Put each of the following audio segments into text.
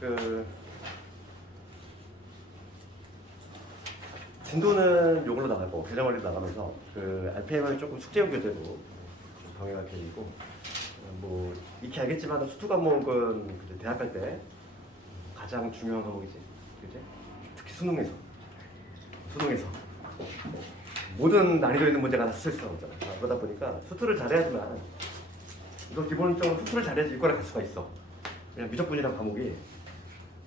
그 진도는 요걸로 나가고 개정원리 나가면서 그 RPM을 조금 숙제형 교재로 좀 병행할 계획이고 뭐 익히 알겠지만 수투 과목은 그때 대학 갈 때 가장 중요한 과목이지, 그지? 특히 수능에서 모든 난이도 있는 문제가 다 스트레스 나오잖아. 그러다 보니까 수투를 잘해야지만 이거 기본적으로 수투를 잘해야지 이과를 갈 수가 있어. 그냥 미적분이라는 과목이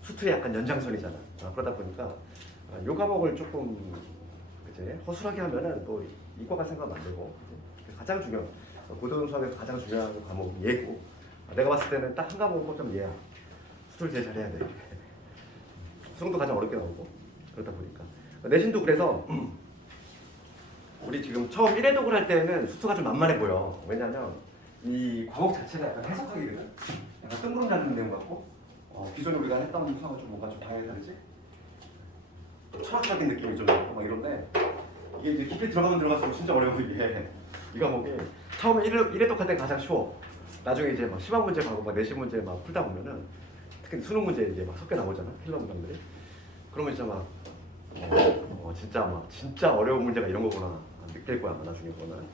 수투의 약간 연장선이잖아. 그러다 보니까 이 과목을 조금 그치? 허술하게 하면은 또 이과가 생각하면 안 되고 그치? 가장 중요한 고등 수학에서 가장 중요한 과목이 얘고 내가 봤을 때는 딱 한 과목을 꼽자면 얘야. 수투를 제일 잘해야 돼. 수능도 가장 어렵게 나오고 그러다 보니까 내신도 그래서 우리 지금 처음 1회독을 할 때는 수투가 좀 만만해 보여. 왜냐면 이 과목 자체가 약간 해석하기거든. 약간 뜬구름 잡는 내용 같고 기존에 우리가 했던 수학은 좀 뭔가 좀 방향이 다르지? 철학적인 느낌이 좀 있고 막 이런데 이게 이제 깊이 들어가면 들어갈수록 진짜 어려워 이게. 이 과목이 처음에 1회독 할 때 가장 쉬워. 나중에 이제 막 시험 문제 가고 막 내신 문제 막 풀다 보면은 특히 수능 문제 이제 막 섞여 나오잖아. 필러 문장들이. 그러면 진짜 막 진짜 어려운 문제가 이런 거구나 느낄 거야 아마 나중에 보면.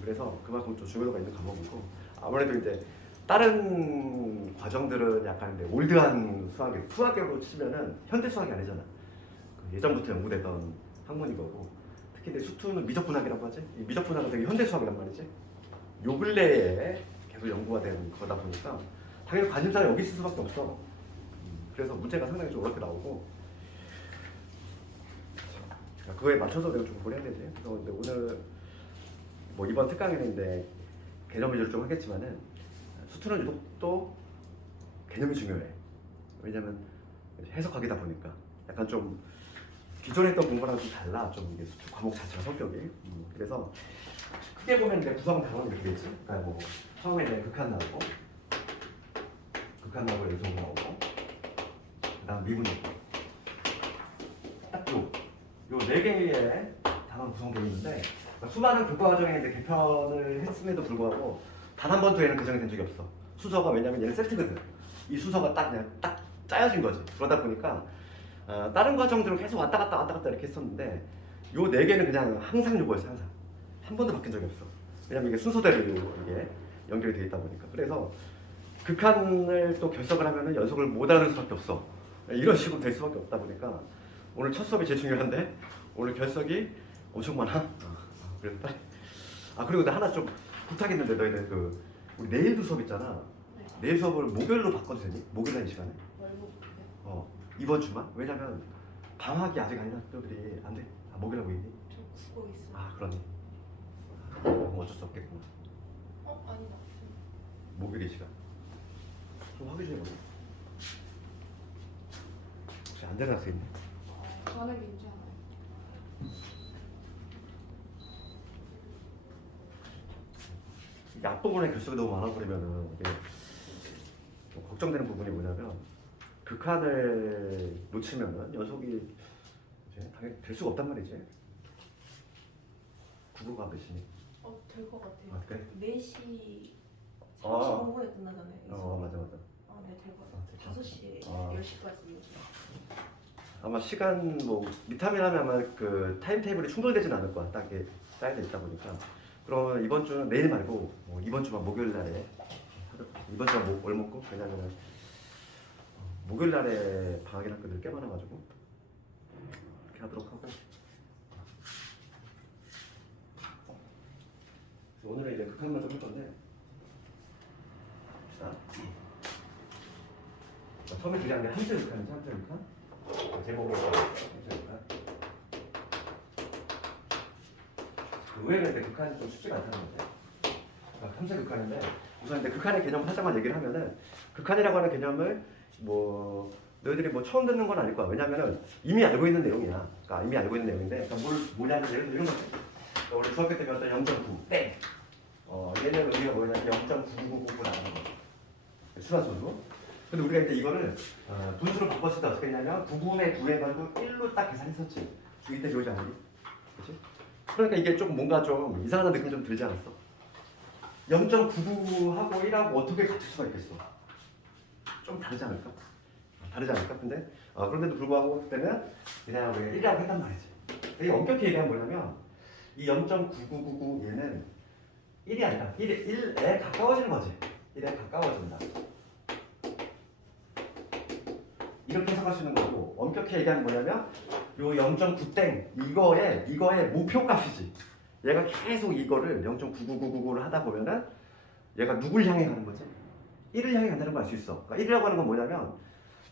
그래서 그만큼 좀 중요도가 있는 과목이고 아무래도 이제 다른 과정들은 약간 이제 올드한 수학으로 치면은 현대 수학이 아니잖아. 그 예전부터 연구되던 학문인 거고 특히 이제 수투는 미적분학이라고 하지. 이 미적분학은 되게 현대 수학이란 말이지. 요 근래에 계속 연구가 된 거다 보니까 당연히 관심사가 여기 있을 수밖에 없어. 그래서 문제가 상당히 좀 어렵게 나오고 그거에 맞춰서 내가 좀 보내야 되지. 그래서 근데 오늘 뭐 이번 특강에는 이제 개념 위주로 좀 하겠지만은 수투는 유독 또 개념이 중요해. 왜냐면 해석하기다 보니까 약간 좀 기존에 했던 공부랑 좀 달라. 좀 이게 수투 과목 자체가 성격이. 그래서 크게 보면 이제 구성 단원이 이렇게 되지. 그러니까 뭐 처음에 이제 극한 나오고 연속 나오고 그다음 미분 나오고 요 네 개의 단원 구성되어 있는데 수많은 교과 과정에 이제 개편을 했음에도 불구하고 단 한 번도 얘는 개정이 된 적이 없어. 수서가 왜냐면 얘는 세트거든. 이 수서가 그냥 딱 짜여진 거지. 그러다 보니까 다른 과정들은 계속 왔다 갔다 이렇게 했었는데 요 네 개는 그냥 항상 요거였어. 항상 한 번도 바뀐 적이 없어. 왜냐면 이게 순서대로 이게 연결이 되어 있다 보니까. 그래서 극한을 또 결석을 하면은 연속을 못 하는 수밖에 없어. 이런 식으로 될 수밖에 없다 보니까 오늘 첫 수업이 제일 중요한데 오늘 결석이 엄청 많아. 그래서 빨리. 그리고 나 하나 좀 부탁했는데 너희들 그 우리 내일도 수업 있잖아. 네. 내일 수업을 목요일로 바꿔도 되니? 목요일 날 이 시간에? 월목이요? 이번 주만? 왜냐면 방학이 아직 아니라 학교들이 안 돼. 목요일 하고 있니? 저 국어 있어요. 그러니. 그럼 어쩔 수 없겠구나. 아니다. 목요일 이 시간. 좀 하기 전에 보자. 혹시 안 되는 학생 있니? 저는 괜찮아요. 이게 앞부분에 결석이 너무 많아 버리면은 이게 좀 걱정되는 부분이 뭐냐면 극한을 놓치면은 연속이 이제 당연히 될 수가 없단 말이지. 국어가 몇 시니? 될 것 같아요. 그래? 4시 35분에 끝나잖아요. 맞아. 네, 될 것 같아요. 5시, 10시까지. 아마 시간 뭐 미타민하면 아마 그 타임 테이블이 충돌되진 않을 거야. 딱 이렇게 짜여져 있다 보니까. 그러면 이번 주는 내일 말고 이번 주만 목요일 날에 이번 주가 월 먹고 왜냐면은 목요일 날에 방학인 학교들이 꽤 많아가지고 이렇게 하도록 하고. 그래서 오늘은 이제 극한만 좀 할 건데. 봅시다. 처음에 그게 아니라 함수 극한이지 함수 극한. 제목이 의외로 근데 극한이 좀 쉽지가 않다는 거지. 함수 극한인데 우선 이제 극한의 개념을 살짝만 얘기를 하면은 극한이라고 하는 개념을 뭐 너희들이 뭐 처음 듣는 건 아닐 거야. 왜냐면은 이미 알고 있는 내용이야. 그러니까 이미 알고 있는 내용인데 그러니까 뭐냐면 예를 들어 이런 거지. 그러니까 우리 중학교 때 배웠던 0.9 땡. 얘는 의미가 뭐냐면 0.999 나가는 거. 순환수로. 근데 우리가 이제 이거를 분수로 바꿨을 때 어떻게 했냐면 9분의 9 해가지고 1로 딱 계산했었지. 중2 때 배우지 않니? 그치? 그러니까 이게 조금 뭔가 좀 이상한 느낌 좀 들지 않았어? 0.99하고 1하고 어떻게 같을 수가 있겠어? 좀 다르지 않을까? 다르지 않을까? 근데 그런데도 불구하고 그때는 그냥 우리가 1이라고 했단 말이지. 이 엄격히 얘기하면 뭐냐면 이 0.9999 얘는 1이 아니라 1에 가까워지는 거지. 1에 가까워진다. 이렇게 해석할 수 있는 거고 엄격히 얘기하면 뭐냐면 요 0.9땡 이거의 목표값이지. 얘가 계속 이거를 0.99999를 하다 보면은 얘가 누굴 향해 가는 거지? 1을 향해 간다는 걸 알 수 있어. 그러니까 1이라고 하는 건 뭐냐면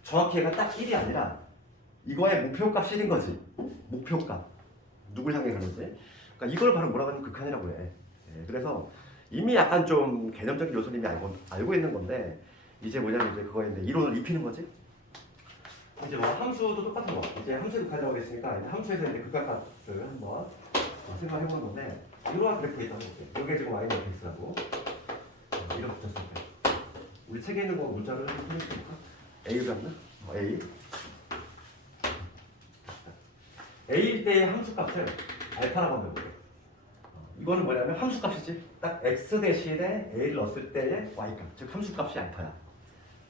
정확히 얘가 딱 1이 아니라 이거의 목표값 1인 거지. 목표값. 누굴 향해 가는지. 그러니까 이걸 바로 뭐라고 하면 극한이라고 해. 예, 그래서 이미 약간 좀 개념적인 요소를 이미 알고 있는 건데 이제 뭐냐면 이제 그거에 이제 이론을 입히는 거지. 이제 뭐 함수도 똑같은 거. 이제 함수 극한이라고 했으니까 이제 함수에서 이제 극한값을 한번 생각해 보는 건데 이러한 그래프에 있다고 볼게요. 이게 지금 y 마이너스 x라고 이렇게 붙였을 때 우리 책에 있는 거 문자를 좀 풀어볼까? A로 잡나? A. A일 때의 함수값을 알파라고 한번 볼게요. 이거는 뭐냐면 함수값이지. 딱 x 대신에 a를 넣었을 때의 y값, 즉 함수값이 알파야.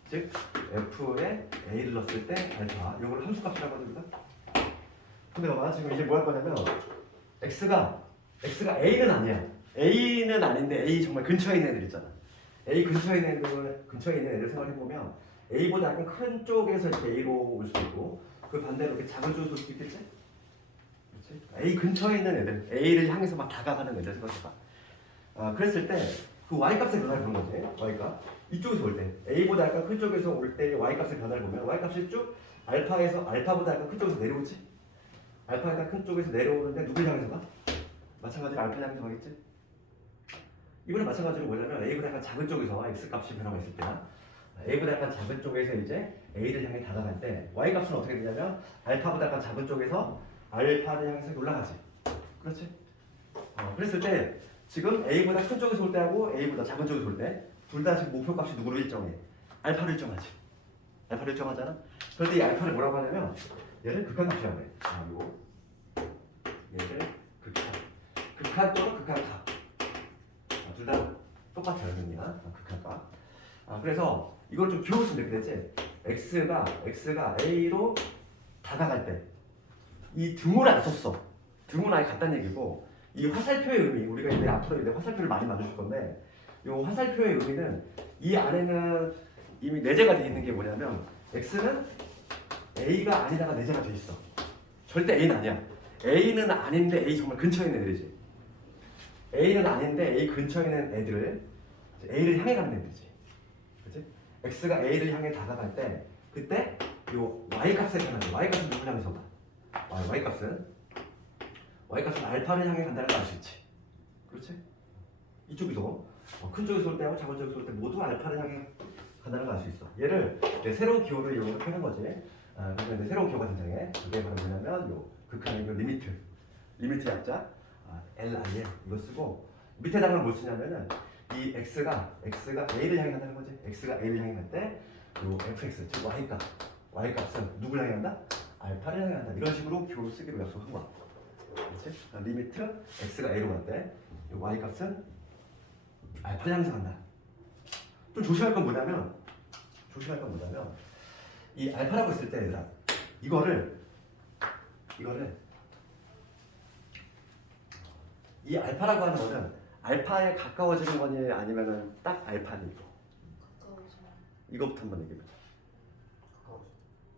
즉 f에 a를 넣었을 때 알파. 이걸 함수값이라고 합니다. 근데 봐봐 지금 이제 뭐 할 거냐면 x가 a는 아니야. a는 아닌데 a 정말 근처에 있는 애들 있잖아. a 근처에 있는 애들 생각해 보면 a보다 약간 큰 쪽에서 이렇게 a로 올 수도 있고 그 반대로 이렇게 작은 쪽에서 올 수도 있겠지? 그렇지? a 근처에 있는 애들, a를 향해서 막 다가가는 애들 생각해봐. 그랬을 때 그 y 값의 변화를 보는 거지. y값 이쪽에서 올 때 a보다 약간 큰 쪽에서 올 때 y 값의 변화를 보면 y 값이 쭉 알파보다 약간 큰 쪽에서 내려오지. 알파보다 큰 쪽에서 내려오는데 누굴 향해서 가? 마찬가지로 알파를 향해서 가겠지. 이번에 마찬가지로 뭐냐면 a보다 약간 작은 쪽에서 x 값이 변화가 있을 때나 a보다 약간 작은 쪽에서 이제 a를 향해 다가갈 때 y 값은 어떻게 되냐면 알파보다 약간 작은 쪽에서 알파를 향해서 올라가지. 그렇지? 그랬을 때 지금 a보다 큰 쪽에서 올 때하고 a보다 작은 쪽에서 올 때 둘 다 지금 목표값이 누구로 일정해? 알파로 일정하지. 알파로 일정하잖아. 그런데 이 알파를 뭐라고 하냐면 얘를 극한값이라고 해. 요거 얘를 극한 또는 극한값. 둘 다 똑같아요, 의미가. 극한값. 그래서 이걸 좀 기억했으면 되겠지. x가 a로 다가갈 때 이 등호를 안 썼어. 등호는 아예 같다는 얘기고 이 화살표의 의미 우리가 이제 앞으로 이제 화살표를 많이 만들 건데 이 화살표의 의미는 이 안에는 이미 내재가 돼 있는 게 뭐냐면 x는 a가 아니다가 내재가 돼 있어. 절대 a는 아니야. a는 아닌데 a 정말 근처에 있는 애들이지. a는 아닌데 a 근처에 있는 애들을 a를 향해 가는 애들이지. 그렇지? x가 a를 향해 다가갈 때 그때 요 y 값의 변화는 y 값은 누굴 향해서 가? y 값은 알파를 향해 간다는 걸 알 수 있지. 그렇지? 이쪽에서 큰 쪽에서 올 때하고 작은 쪽에서 올 때 모두 알파를 향해 간다는 걸 알 수 있어. 얘를 새로운 기호를 이용해서 표현한 거지. 그래서 이제 새로운 기호가 등장해. 그게 바로 뭐냐면 요 극한의 리미트 약자 LIL 이거 쓰고 밑에다가 뭘 쓰냐면은 이 x가 a를 향해 간다는 거지. x가 a를 향해 갈 때 요 fx 즉 y값은 누굴 향해 간다? 알파를 향해 간다. 이런 식으로 기호를 쓰기로 약속한 거야. 그렇지? 리미트 x가 a로 갈 때 y값은 알파를 향해서 간다. 좀 조심할 건 뭐냐면 이 알파라고 했을 때 얘들아 이거를 이 알파라고 하는 거는 알파에 가까워지는 거니 아니면은 딱 알파니 가까워지면 이거부터 한번 얘기해보자.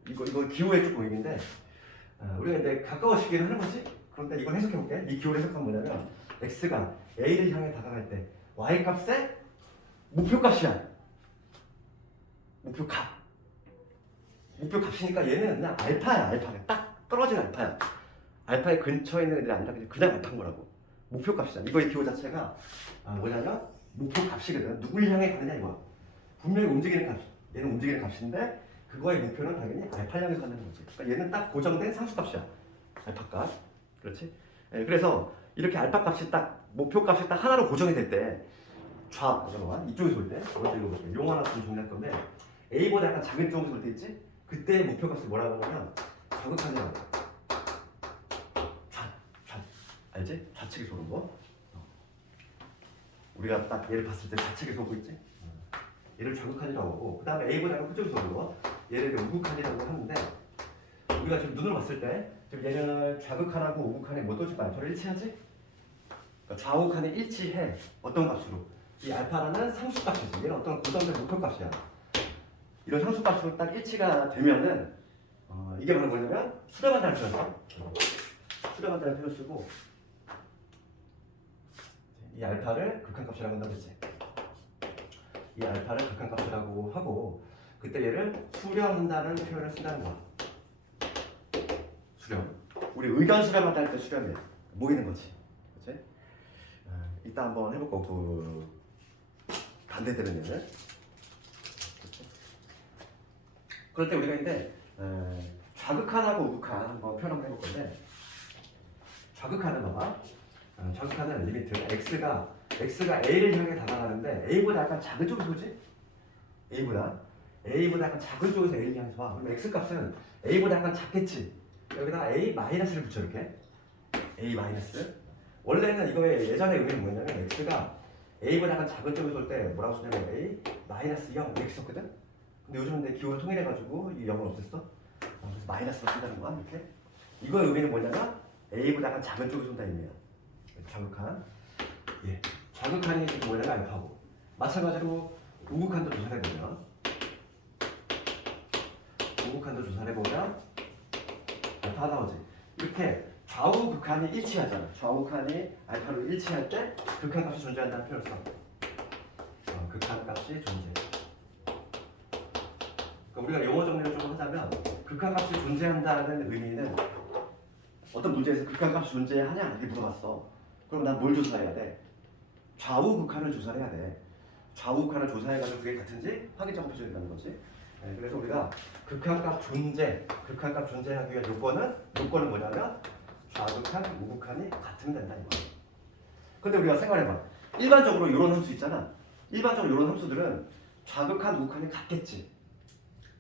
이거 기호의 조금인데 우리가 이제 가까워지기는 하는 거지. 그런데 이걸 해석해볼게. 이 기호를 해석하면 뭐냐면 x가 a를 향해 다가갈 때 y 값의 목표값이야. 목표값이니까 얘는 그냥 알파야. 딱 떨어진 알파야. 알파의 근처에 있는 애들이 아니라 그냥 알파인 거라고. 목표값이잖아. 이거의 기호 자체가 뭐냐면 목표값이거든. 누굴 향해 가느냐 이거야. 분명히 움직이는 값. 얘는 움직이는 값인데 그거의 목표는 당연히 알파를 향해서 가는 거지. 그러니까 얘는 딱 고정된 상수값이야. 알파값. 그렇지? 그래서 이렇게 알파값이 딱 목표값이 딱 하나로 고정이 될 때 잠깐만 이쪽에서 올 때 먼저 읽어볼게. 용 하나 좀 정리할 건데 A보다 약간 작은 쪽에서 올 때 있지? 그때 목표값을 뭐라고 하냐면 좌극한이라고 해. 알지? 좌측에서 오는 거. 우리가 딱 얘를 봤을 때 좌측에서 오고 있지? 얘를 좌극한이라고 하고 그 다음에 A보다 약간 큰 쪽에서 오는 거 얘를 우극한이라고 하는데 우리가 지금 눈으로 봤을 때 지금 얘는 좌극한하고 우극한이 뭐도 지금 알파를 일치하지? 그러니까 좌우극한이 일치해. 어떤 값으로? 이 알파라는 상수값이지. 얘는 어떤 고정된 목표값이야. 이런 상수값으로 딱 일치가 되면은 이게 바로 뭐냐면 수렴한다는 표현 써. 수렴한다는 표현 쓰고 이 알파를 극한값이라고 한다고 했지. 이 알파를 극한값이라고 하고 그때 얘를 수렴한다는 표현을 쓴다는 거야. 수렴. 우리 의견 수렴한다 할 때 수렴이야. 모이는 거지. 그치? 이따 한번 해볼까? 그 반대되는 얘는. 그럴 때 우리가 이제 좌극한하고 우극한 한번 표현 한번 해볼 건데 좌극한은 봐봐. 좌극한은 리미트 x가 a를 향해 다가가는데 a보다 약간 작은 쪽에서 오지? a보다 약간 작은 쪽에서 a를 향해서 와. 그럼 x 값은 a보다 약간 작겠지. 여기다가 a 마이너스를 붙여 이렇게. a 마이너스. 원래는 이거의 예전의 의미는 뭐냐면 x가 a보다 약간 작은 쪽에서 올 때 뭐라고 쓰냐면 a 마이너스 0 이렇게 썼거든. 근데 요즘은 내 기호를 통일해가지고 이 0을 없앴어. 그래서 마이너스로 쓴다는 거야 이렇게. 이거의 의미는 뭐냐면 a보다 약간 작은 쪽에서 온다 의미야. 좌극한. 예. 좌극한이 지금 뭐냐면 알파고. 마찬가지로 우극한도 조사를 해보면 알파 나오지. 이렇게 좌우 극한이 일치하잖아. 좌우 극한이 알파로 일치할 때 극한값이 존재한다는 표현을 써. 극한값이 존재. 그러니까 우리가 용어 정리를 좀 하자면 극한값이 존재한다는 의미는 어떤 문제에서 극한값이 존재하냐 이렇게 물어봤어. 그럼 난 뭘 조사해야 돼? 좌우 극한을 조사를 해야 돼. 좌우 극한을 조사해가지고 그게 같은지 확인 작업해줘야 된다는 거지. 네, 그래서 우리가 극한값 존재하기 위한 요건은 뭐냐면 좌극한, 우극한이 같으면 된다 이거야. 근데 우리가 생각해봐. 일반적으로 이런 함수 있잖아. 일반적으로 이런 함수들은 좌극한, 우극한이 같겠지.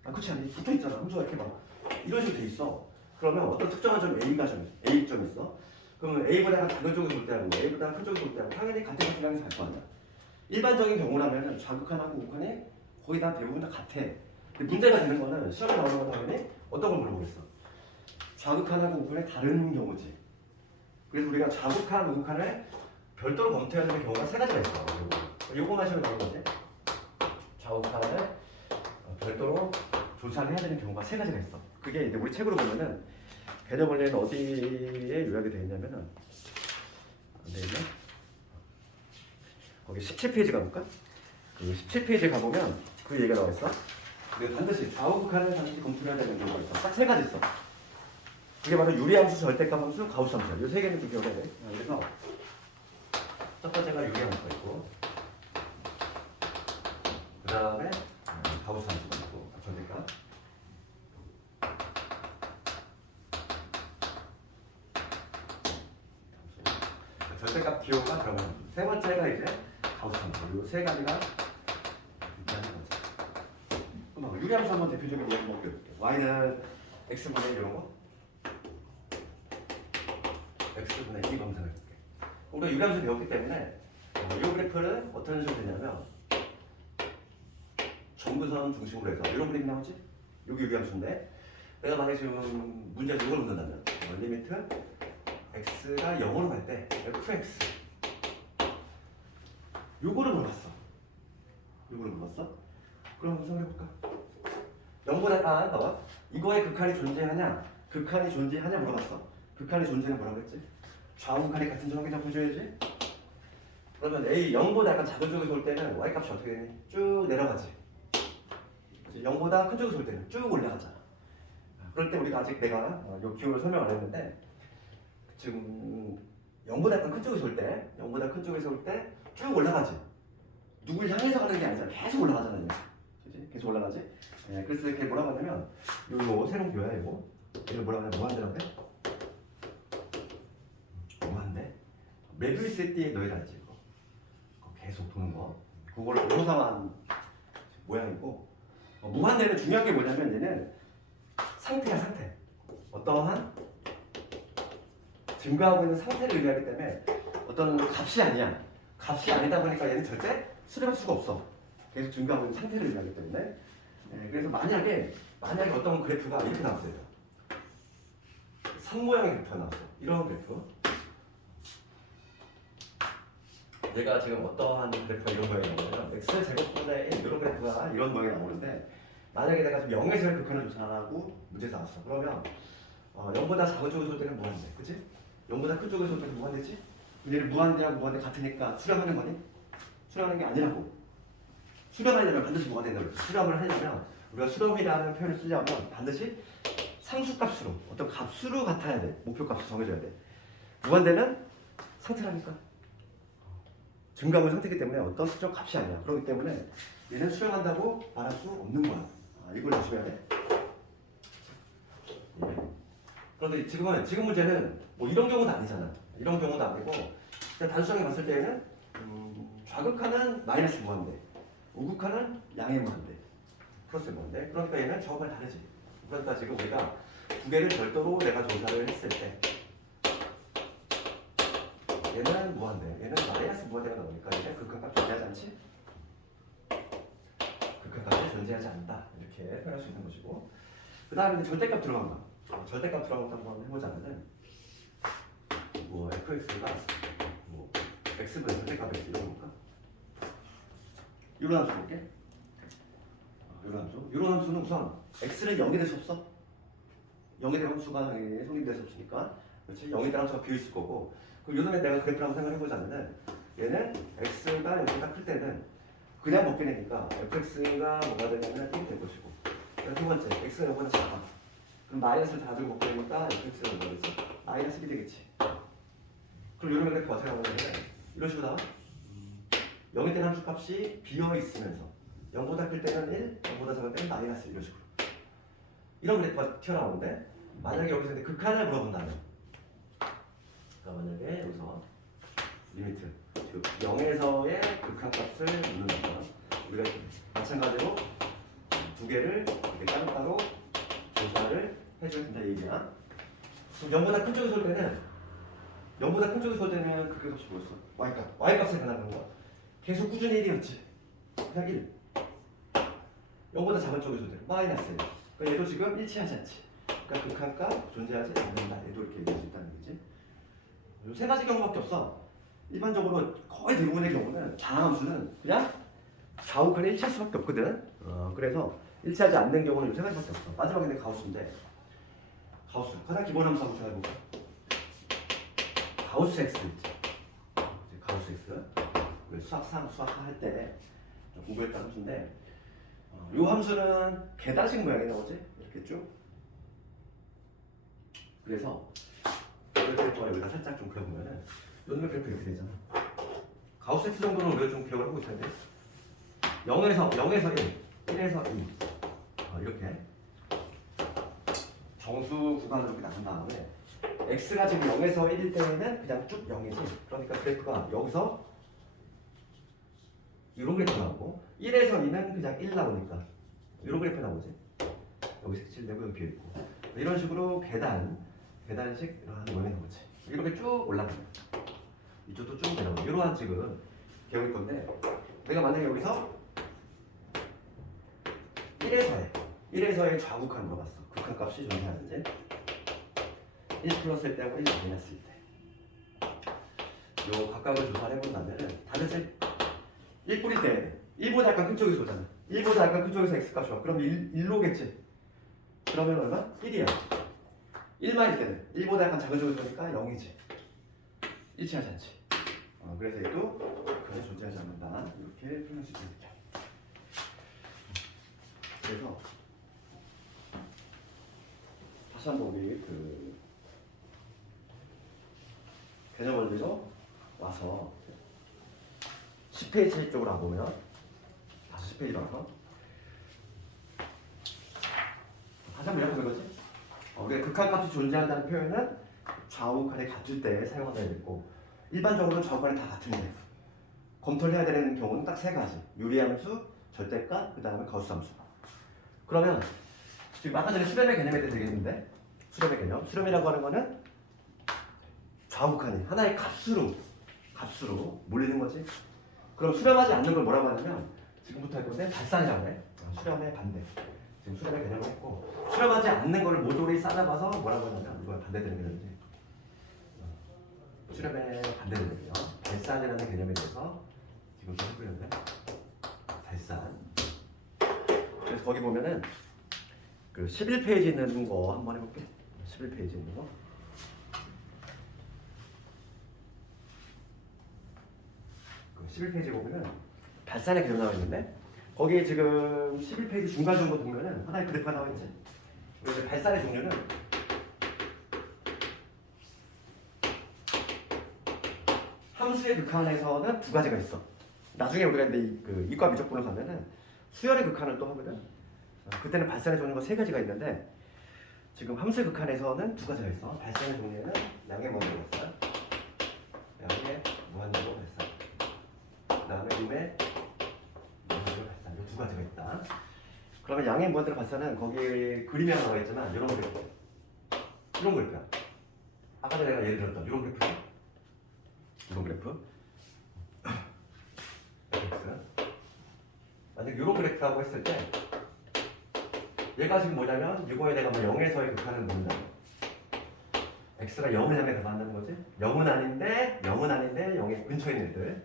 그렇지 않니? 붙어 있잖아. 함수가 이렇게 막 이런 식으로 돼 있어. 그러면 어떤 특정한 점 A점이 있어. 그러면 A보다 약간 작은 쪽에서 올 때하고 A보다 큰 쪽에서 올 때하고 당연히 같은 것을 향해서 갈 거 아니야. 일반적인 경우라면 좌극한하고 우극한이 거의 다 대부분 다 같아. 근데 문제가 되는 거는 시험에 나오는 건 당연히 어떤 걸 물어보겠어. 좌극한하고 우극한의 다른 경우지. 그래서 우리가 좌극한, 우극한을 별도로 검토해야 되는 경우가 세 가지가 있어. 요거만 시험에 나오는 거지. 좌극한을 별도로 조사를 해야 되는 경우가 세 가지가 있어. 그게 이제 우리 책으로 보면은 개념 원리는 어디에 요약이 되어 있냐면은 안 되겠네. 거기 17페이지 가볼까? 그 17페이지 가보면 그 얘기가 나와 있어. 우리가 반드시 좌우극한을 반드시 검토해야 되는 경우가 있어. 딱 세 가지 있어. 그게 바로 유리함수, 절대값 함수, 가우스 함수야. 이 세 개는 좀 기억해야 돼. 그래서 첫 번째가 유리함수가 있고, 그 다음에 가우스 함수가 있고, 절대값. 절대값 기호가 그러면 세 번째가 이제 가우스 함수. 이 세 가지가 유리하는 거지. 그럼 유리함수 한번 대표적인 예를 먹게 볼게요. y는 x분의 이런 거. x분의 2 검사를 해볼게. 우리가 유리함수 배웠기 때문에 이 그래프는 어떤 식으로 되냐면 점근선 중심으로 해서 이런 그림이 나오지? 여기 유리함수인데 내가 만약에 지금 문제에서 이걸 묻는다면 리미트 x가 0으로 갈 때 fx 요거를 물어봤어. 그럼 한번 생각해볼까? 0보다 봐봐. 이거의 극한이 존재하냐 물어봤어. 극한의 존재는 뭐라고 했지? 좌우극한이 같은 점 확인 잡아줘야지. 그러면 A 0보다 약간 작은 쪽에서 올 때는 y값이 어떻게 되니? 쭉 내려가지. 0보다 큰 쪽에서 올 때는 쭉 올라가잖아. 그럴 때 우리가 아직 내가 이 기호를 설명 안 했는데 지금 0보다 약간 큰 쪽에서 올 때 쭉 올라가지. 누굴 향해서 가는 게 아니잖아. 계속 올라가잖아. 그치? 계속 올라가지. 네, 그래서 이렇게 뭐라고 하냐면 요 새로운 교야 이거. 이걸 뭐라고 하냐면 무한대라고 해? 무한대. 메비우스의 너희다지 이거. 계속 도는 거. 그걸 조사한 모양이고. 무한대는 중요한 게 뭐냐면 얘는 상태야 상태. 어떠한 증가하고 있는 상태를 의미하기 때문에 어떤 값이 아니야. 값이 아니다 보니까 얘는 절대 수렴할 수가 없어. 계속 증가하고 있는 상태를 의미하기 때문에 네, 그래서 만약에 어떤 그래프가 이렇게 나왔어요. 산 모양의 그래프가 나왔어. 이런 그래프. 얘가 지금 어떠한 그래프가 이런 모양이 나오냐면 x 제곱분의 1 이런 그래프가 이런 모양이 나오는데 만약에 내가 지금 0에서의 극한을 조사하고 문제에서 나왔어. 그러면 0보다 작은 쪽에서 올 때는 무한대, 그치? 0보다 큰 쪽에서 올 때는 무한대지? 얘를 무한대하고 무한대 같으니까 수렴하는 거니? 수렴하는 게 아니라고. 수렴하려면 반드시 뭐가 된다고 그랬어. 수렴을 하려면 우리가 수렴이라는 표현을 쓰려면 반드시 상수값으로 어떤 값으로 같아야 돼. 목표값을 정해줘야 돼. 무한대는 상태라니까. 증가물 상태이기 때문에 어떤 특정 값이 아니야. 그렇기 때문에 얘는 수렴한다고 말할 수 없는 거야. 이걸 조심해야 돼. 예. 그런데 지금 문제는 뭐 이런 경우는 아니잖아. 이런 경우도 아니고 그냥 단순하게 봤을 때는 좌극하는 마이너스 무한대, 우극하는 양의 무한대, 플러스 무한대. 그러니까 얘는 저거가 다르지. 그러니까 지금 우리가 두 개를 별도로 내가 조사를 했을 때 얘는 무한대, 얘는 마이너스 무한대가 나오니까 얘는 극한값 존재하지 않지? 극한값이 존재하지 않는다. 이렇게 표현할 수 있는 것이고 그 다음에 절대값 들어간 거. 절대값 들어간 것도 한번 해보자면은 뭐 fx가 뭐 x분의 절대값 x 이런 건가? 이런 함수 볼게. 이런 함수는 우선 x는 0이 될 수 없어. 0이 될 함수가 성립될 수 없으니까 그렇지? 0이 될 함수가 비어있을 거고 그럼 요즘에 내가 그래프를 한번 생각을 해보자면은 얘는 x가 0보다 클 때는 그냥 먹게 되니까 fx가 뭐가 되냐면 1이 될 것이고 두 번째 x가 0보다 작아. 그럼 마이너스를 가지고 먹게 되니까 fx가 뭐가 되지? 마이너스 1이 되겠지. 그럼 요즘에 그래프 어떻게 나오냐면 이런 식으로 나와. 0이 된 함수 값이 비어있으면서 0보다 클 때는 1, 0보다 작을 때는 마이너스 이런 식으로 이런 그래프가 튀어나오는데 만약에 여기서 근데 극한을 물어본다면 그러니까 만약에 여기서 리미트 즉 0에서의 극한값을 묻는다면 우리가 마찬가지로 두 개를 이렇게 따로따로 조사를 해줘야 된다 이 얘기야. 그럼 0보다 큰 쪽에서 올 때는 0보다 큰 쪽에서 올 때는 극한값이 뭐였어? y값. y값을 변하는 거야. 계속 꾸준히 1이었지. 그냥 1. 0보다 작은 쪽에서 올 때는 마이너스 1. 그러니까 얘도 지금 일치하지 않지. 그러니까 극한값 존재하지 않는다. 얘도 이렇게 얘기할 수 있다는 거지. 세 가지 경우밖에 없어. 일반적으로 거의 대부분의 경우는 다항함수는 그냥 좌우칸이 일치할 수밖에 없거든. 그래서 일치하지 않는 경우는 세 가지밖에 없어. 마지막에는 가우스인데 가우스 가장 기본 함수 한번 찾아볼까? 가우스 x 있지. 가우스 x 수학상 수학할 때 공부했던 함수인데 이 함수는 계단식 모양이 나오지. 이렇게 쭉. 그래서 그래프가 여기다 살짝 좀 그려보면은 요즘에 그래프 이렇게 되잖아. 가우스 x 정도는 우리가 좀 기억을 하고 있어야 돼. 0에서 1, 1에서 2 이렇게 정수 구간으로 이렇게 나간 다음에 x가 지금 0에서 1일 때는 그냥 쭉 0이지. 그러니까 그래프가 여기서 이런 그래프 나오고 1에서 2는 그냥 1 나오니까 이런 그래프 나오지. 여기 색칠되고 여기 비어있고 이런 식으로 계단식 이런 모양이 나오지. 이렇게 쭉 올라가요. 이쪽도 쭉 내려오고 이러한 지금 개울일 건데 내가 만약에 여기서 1에서의 좌극한 물어봤어. 극한값이 존재하는지 1 플러스일 때하고 1 마이너스일 때 요 각각을 조사를 해본다면은 다르지? 1 뿌릴 때 1보다 약간 큰 쪽에서 오잖아. 1보다 약간 큰 쪽에서 x값이 와. 그럼 1로겠지? 그러면 얼마? 1이야. 1만일 때는 1보다 약간 작은 쪽에서 오니까 0이지. 일치하지 않지. 그래서 얘도 그게 존재하지 않는다. 이렇게 표현할 수 있습니다. 그래서 다시 한번 우리 그 개념 원리로 와서 10페이지 쪽으로 와보면 다시 10페이지로 와서 다시 한번 이렇게 하는 거지. 우리가 극한값이 존재한다는 표현은 좌우칸이 같을 때 사용하면 되고 일반적으로 좌우칸이 다 같은데 검토를 해야 되는 경우는 딱 세 가지. 유리함수, 절대값, 그 다음에 거수함수. 그러면 지금 아까 전에 수렴의 개념에 대해서 얘기했는데 수렴의 개념. 수렴이라고 하는 거는 좌우칸이 하나의 값으로 몰리는 거지. 그럼 수렴하지 않는 걸 뭐라고 하냐면 지금부터 할 건데 발산이라고 해. 수렴의 반대. 지금 수렴의 개념을 했고 수렴하지 않는 거를 모조리 싸잡아서 뭐라고 하냐면 이걸 반대되는 개념이지. 수렴의 반대되는 개념. 발산이라는 개념에 대해서 지금 좀 해보려는데 발산. 그래서 거기 보면은 그 11페이지 있는 거 한번 해볼게. 11페이지 있는 거. 그 11페이지 보면은 발산의 개념 나와 있는데 거기에 지금 11페이지 중간 정도 보면은 하나의 그래프가 나와 있지. 그래서 발산의 종류는 함수의 극한에서는 두 가지가 있어. 나중에 우리가 근데 그 이과 미적분을 가면은 수열의 극한을 또 하거든. 그때는 발산의 종류가 세 가지가 있는데 지금 함수의 극한에서는 두 가지가 있어. 발산의 종류에는 양의 무한대로 발산, 양의 무한대로 발산, 그다음에 림의 무한대로 발산. 이 두 가지가 있다. 그러면 양의 무한대로 발산은 거기 그림이 하나 나와 있지만 이런 그래프, 이런 그래프야. 아까 전에 내가 예를 들었던 이런 그래프야. 이런 그래프. 만약 이런 그래프라고 했을 때 얘가 지금 뭐냐면 이거에 내가 뭐 0에서의 극한을 모른다. x가 0을 향해 나간다는 거지. 0은 아닌데 0의 근처에 있는 애들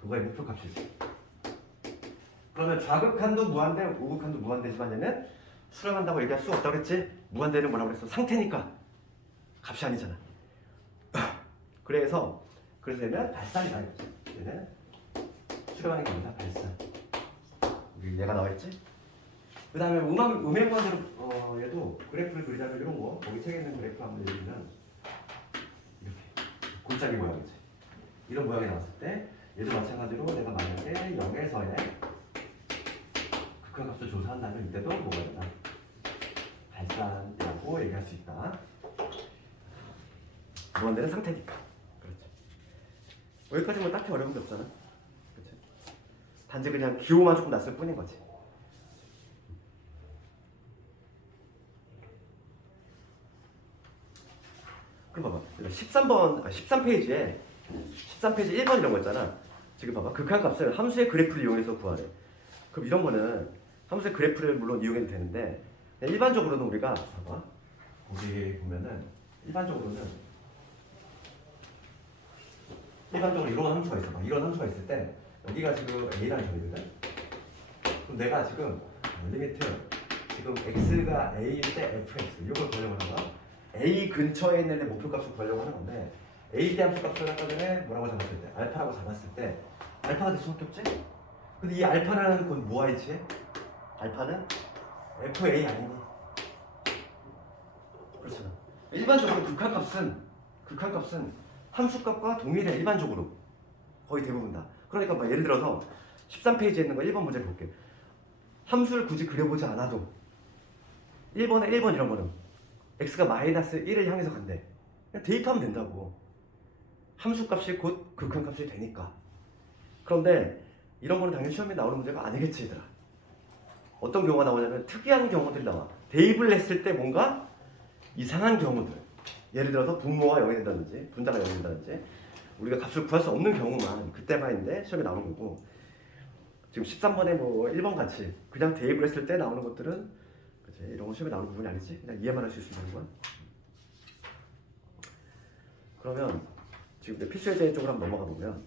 그거의 목표 값이지. 그러면 좌극한도 무한대, 우극한도 무한대지만 얘는 수렴한다고 얘기할 수 없다고 그랬지. 무한대는 뭐라고 그랬어? 상태니까 값이 아니잖아. 그래서 얘는 발산이다 이거지. 얘는 수렴하는 게 아니라 발산. 여기 얘가 나와 있지. 그 다음에 음의 무한대로 얘도 그래프를 그리자면 이런 거 거기 책에 있는 그래프 한번 예를 들면 이렇게 골짜기 모양이지. 이런 모양이 나왔을 때 얘도 마찬가지로 내가 만약에 0에서의 극한값을 조사한다면 이때도 뭐가 되나 발산이라고 얘기할 수 있다. 무한대는 상태니까. 그렇지. 여기까지 뭐 딱히 어려운 게 없잖아. 그렇지. 단지 그냥 기호만 조금 났을 뿐인 거지. 그럼 봐봐. 13페이지에 13페이지 1번 이런 거 있잖아. 지금 봐봐. 극한값을 함수의 그래프를 이용해서 구하래. 그럼 이런 거는 함수의 그래프를 물론 이용해도 되는데 일반적으로는 우리가 봐봐. 거기 보면은 일반적으로 이런 함수가 있어. 이런 함수가 있을 때 여기가 지금 A라는 점이거든. 그럼 내가 지금 리미트 지금 X가 A일 때 fx 이걸 구하려고 하는 거야. A 근처에 있는 애 목표값을 구하려고 하는 건데 A 대 함수값을 아까 전에 뭐라고 잡았을 때 알파라고 잡았을 때 알파가 될 수밖에 없지? 근데 이 알파는 그건 뭐와 일치해? 알파는 FA 아니니? 그렇잖아. 일반적으로 극한값은 함수값과 동일해. 일반적으로 거의 대부분 다. 그러니까 막 예를 들어서 13페이지에 있는 거 1번 문제 볼게. 함수를 굳이 그려보지 않아도 1번 이런 거는 x가 마이너스 1을 향해서 간대. 그냥 대입하면 된다고. 함수값이 곧 극한값이 되니까. 그런데 이런 거는 당연히 시험에 나오는 문제가 아니겠지 얘들아. 어떤 경우가 나오냐면 특이한 경우들이 나와. 대입을 했을 때 뭔가 이상한 경우들. 예를 들어서 분모가 0이 된다든지 분자가 0이 된다든지 우리가 값을 구할 수 없는 경우만 그때만인데 시험에 나오는 거고, 지금 13번에 뭐 1번 같이 그냥 대입을 했을 때 나오는 것들은 그치? 이런 거 시험에 나오는 부분이 아니지. 그냥 이해만 할 수 있는 거야. 그러면 지금 필수예제 쪽으로 한번 넘어가 보면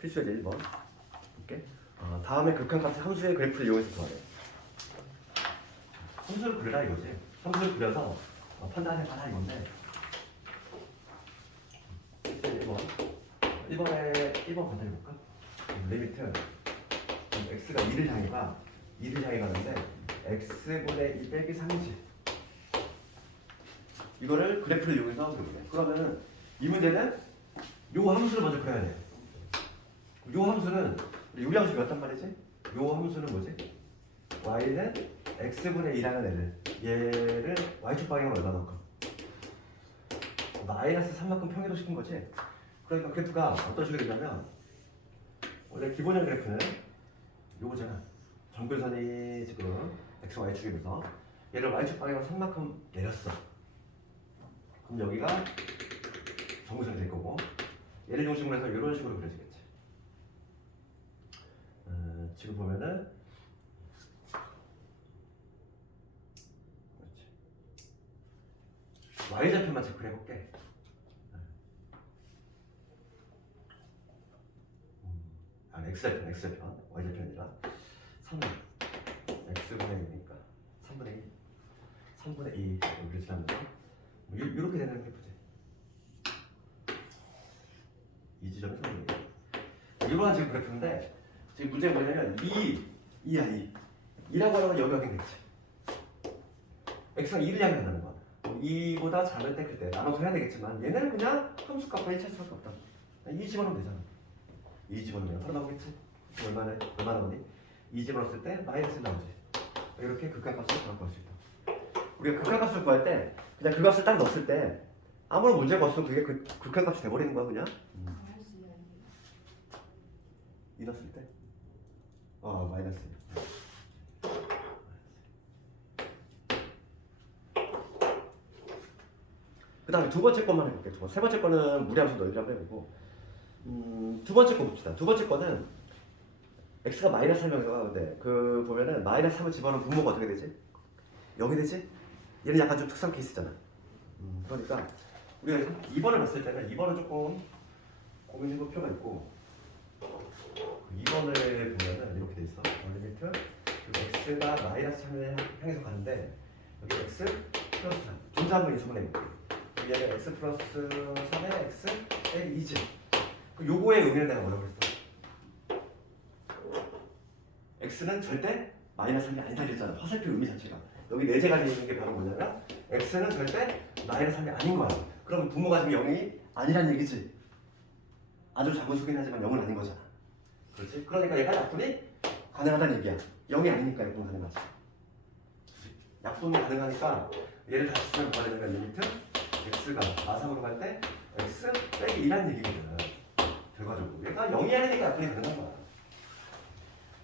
필수예제 1번 볼게. 다음에 극한값의 함수의 그래프를 이용해서 구하래. 함수를 그려라 이거지. 함수를 그려서 판단해봐라 이건데 1번 간단해볼까? 리미트 x가 2를 향해 가는데 x분의 2 빼기 3이지. 이거를 그래프를 이용해서 그려보래. 그러면은 이 문제는 요 함수를 먼저 그려야 돼. 요 함수는 우리 요리함수 배웠단 말이지? 요 함수는 뭐지? y는 x분의 2라는 얘를 y축 방향으로 얼마만큼? 마이너스 3만큼 평행도시킨 거지? 그러니까 그래프가 어떤 식으로 되냐면 원래 기본형 그래프는 요거잖아. 정글선이 지금 x, y축이면서 얘를 y축 방향으로 3만큼 내렸어. 그럼 여기가 정글선이 될 거고 얘를 중심으로 해서 이런 식으로 그려지겠지. 지금 보면은 그렇지. y좌표만 체크를 해볼게. 아니 x좌표 y좌표 아니라 3분 x분의 1이니까 3분의 1 3분의 2 이렇게 지나면서 이렇게 되는 그래프지. 이 지점이 3분의 1 이러한 지금 그래프인데 지금 문제가 뭐냐면 2야 2라고 하면 여기 확인되겠지. x가 2를 향해 간다는 거야. 2보다 작을 때 그때 나눠서 해야 되겠지만 얘는 그냥 함수값과 1차 수밖에 없다. 2 집어넣으면 되잖아. 2 집어넣으면 바로 나오겠지. 얼마 나오니? 2 집어넣었을 때 마이너스 나오지. 이렇게 극한값을 바로 구할 수 있다. 우리가 극한값을 구할 때 그냥 그 값을 딱 넣었을 때 아무런 문제가 없으면 그게 그 극한값이 돼버리는 거야 그냥. 이 넣었을 때? 마이너스. 그 다음에 두 번째 것만 해볼게. 세 번째 거는 무리함수 넓이라고 해보고 두 번째 거 봅시다. 두 번째 거는 x가 마이너스 3명이라고 하는데 그 보면은 마이너스 3을 집어넣으면 분모가 어떻게 되지? 0이 되지? 얘는 약간 좀 특수한 케이스잖아. 그러니까 우리가 2번을 봤을 때는 2번은 조금 고민해볼 필요가 있고 2번을 보면은 이렇게 돼 있어. 리미트 x가 마이너스 3을 향해서 가는데 여기 x 플러스 3 분자 한번 인수분해볼게. 얘는 x 플러스 3에 x 빼기 2지. 요거의 의미를 내가 뭐라고 그랬어? x는 절대 마이너스 3이 아니다 그랬잖아. 화살표 의미 자체가. 여기 내재가 되어 있는 게 바로 뭐냐면 x는 절대 마이너스 3이 아닌 거야. 그럼 분모가 지금 0이 아니란 얘기지. 아주 작은 수긴 하지만 0은 아닌 거잖아. 그렇지? 그러니까 얘가 약분이 가능하다는 얘기야. 0이 아니니까 약분 가능하지. 약분이 가능하니까 얘를 다시 쓰면 뭐가 되냐면 리미트 x가 마삼으로 갈 때 x 빼기 2라는 얘기거든. 결과적으로 얘가 0이 아니니까 약분이 가능한 거야.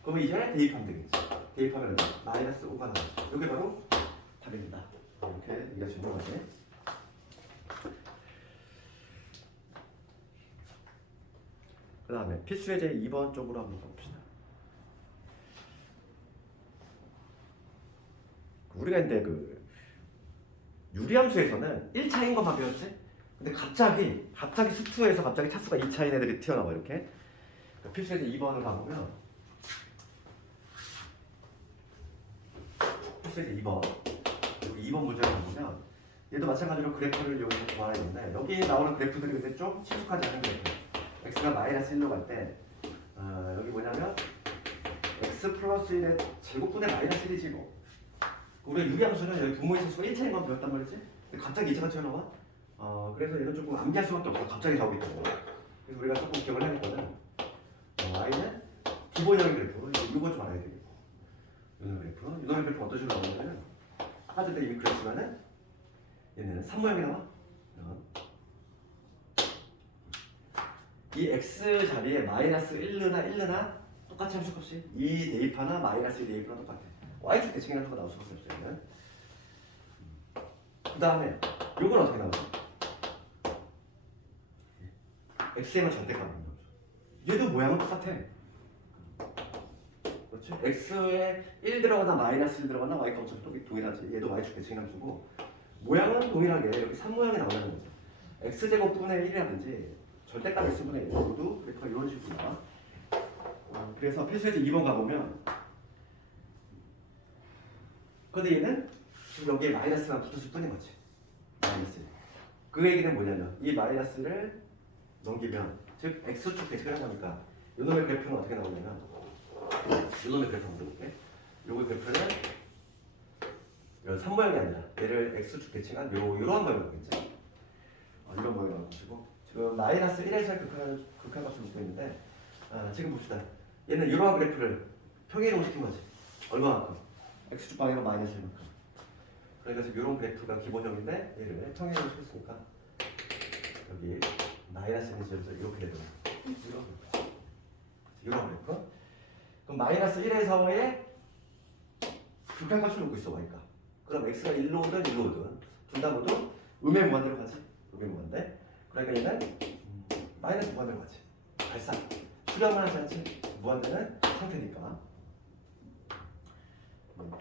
그러면 이제 대입하면 되겠지. 대입하면 마이너스 5가 나오지. 이게 바로 답입니다. 이렇게 이해가 준비하지. 그 다음에 필수의 제 2번 쪽으로 한번 가봅시다. 우리가 근데 그 유리함수에서는 1차인 것만 배웠지? 근데 갑자기 수투에서 갑자기 차수가 2차인 애들이 튀어나와 이렇게. 그 필수의 제 2번을 가보면 필수의 제 2번 2번 문제를 보면 얘도 마찬가지로 그래프를 이용해서 구하야 되는데 여기 나오는 그래프들이 근데 좀 친숙하지 않은 그래프. x가 마이너스 1로 갈 때 여기 뭐냐면 x 플러스 1의 제곱분의 마이너스 1이지 뭐. 우리가 유리함수는 여기 분모의 차수가 1차인 건 배웠단 말이지. 근데 갑자기 2차가 튀어나와. 그래서 얘는 조금 암기할 수밖에 없어. 갑자기 나오기 때문에. 그래서 우리가 조금 기억을 해야겠거든. y는 기본형의 그래프. 이거 좀 알아야 되겠고. 유놈의 그래프. 유놈의 그래프 어떤 식으로 나오냐면 아까 전에 이미 그랬지만은 얘는 3모양이 나와. 이 x 자리에 마이너스 1르나 똑같이 함수값이 2 대입하나 마이너스 2 대입하나 똑같아. y축 대칭이라는 수가 나올 수밖에 없어요. 그 다음에 요건 어떻게 나오죠? x에만 절대값 나오죠. 얘도 모양은 똑같아. 그렇지? x에 1 들어가나 마이너스 1 들어가나 y값 어차피 동일하지. 얘도 y축 대칭 함수고 모양은 동일하게 이렇게 3모양이 나오는 거죠. x제곱분의 1이라든지 절대값 x분의 1 모두 그래프가 이런 식으로 나와. 그래서 필수에서 2번 가보면 근데 얘는 지금 여기에 마이너스만 붙었을 뿐인 거지. 마이너스. 그 얘기는 뭐냐면 이 마이너스를 넘기면 즉 x축 대칭을 하니까 이놈의 그래프는 어떻게 나오냐면 이놈의 그래프 한번 볼게. 요거 그래프는 3모양이 아니라 얘를 x축 대칭한 요러한 모양이 나오겠지. 이런 모양이 나와가지고 지금 마이너스 1에서 극한값을 묻고 있는데 지금 봅시다. 얘는 이러한 그래프를 평행이동 시킨 거지. 얼마만큼? x축 방향은 마이너스 1만큼. 그러니까 지금 이런 그래프가 기본형인데 얘를 평행이동 시켰으니까 여기 마이너스 1인 지점에서 이렇게 되더라. 이런 그래프. 그럼 마이너스 1에서의 극한값을 놓고 있어 y가. 그럼 x가 1로 오든 1로 오든 둘 다 모두 음의 무한대로 가지. 음의 무한대. 그러니까 얘는 마이너스 무한대로 가지. 발산. 수렴을 하지 않지. 무한대는 상태니까.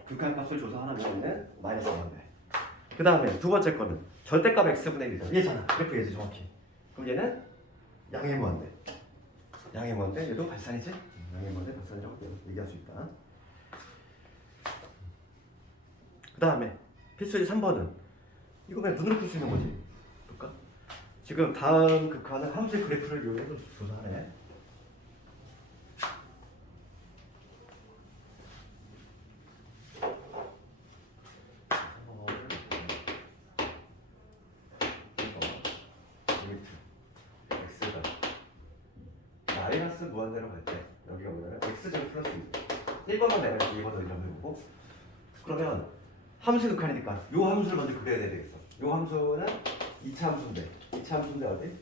극한값을 조사하는 경우에는 마이너스 1인데. 그 다음에 두 번째 거는 절대값 x분의 1이잖아. 얘잖아. 그래프 얘지 정확히. 그럼 얘는 양의 무한대. 양의 무한대 얘도 발산이지? 양의 무한대 발산이라고 얘기할 수 있다. 그 다음에 필수지 3번은 이거 그냥 눈으로 풀 수 있는 거지. 볼까? 지금 다음 극한은 함수의 그래프를 이용해서 조사하네. 마이너스 무한대로 갈 때 여기가 뭐냐면 x제곱 플러스 2 1번만 내가 2번 의견을 해보고 그러면 함수 극한이니까 요 함수를 먼저 그려야 되겠어. 요 함수는 2차 함수인데 2차 함수인데 어디?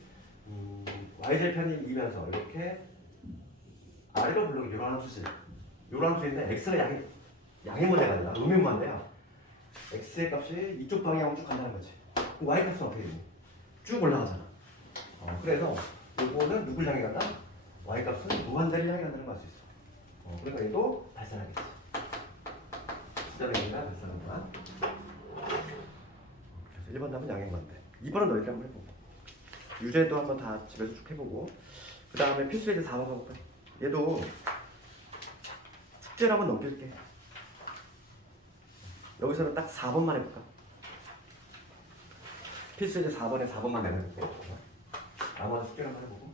y절편이 2면서 이렇게 아래로 불러기 요런 함수지. 요런 함수인데 x가 양의 문제가 아니라 음의 문제야. x의 값이 이쪽 방향으로 쭉 간다는 거지. 그럼 y 값은 어떻게 되니? 쭉 올라가잖아. 그래서 요거는 누굴 향해 간다? y값은 무한대를 향해 간다는 걸 알 수 있어. 그러니까 얘도 발산하겠지. 숫자를 발산한 거야. 그래서 1번 답은 양의 무한대. 2번은 너희들 한번 해보고 유제도 한번 다 집에서 쭉 해보고 그 다음에 필수예제 4번 가볼까? 얘도 숙제를 한번 넘길게. 여기서는 딱 4번만 해볼까? 필수예제 4번에 4번만 내려줄게. 나머지 숙제를 한번 해보고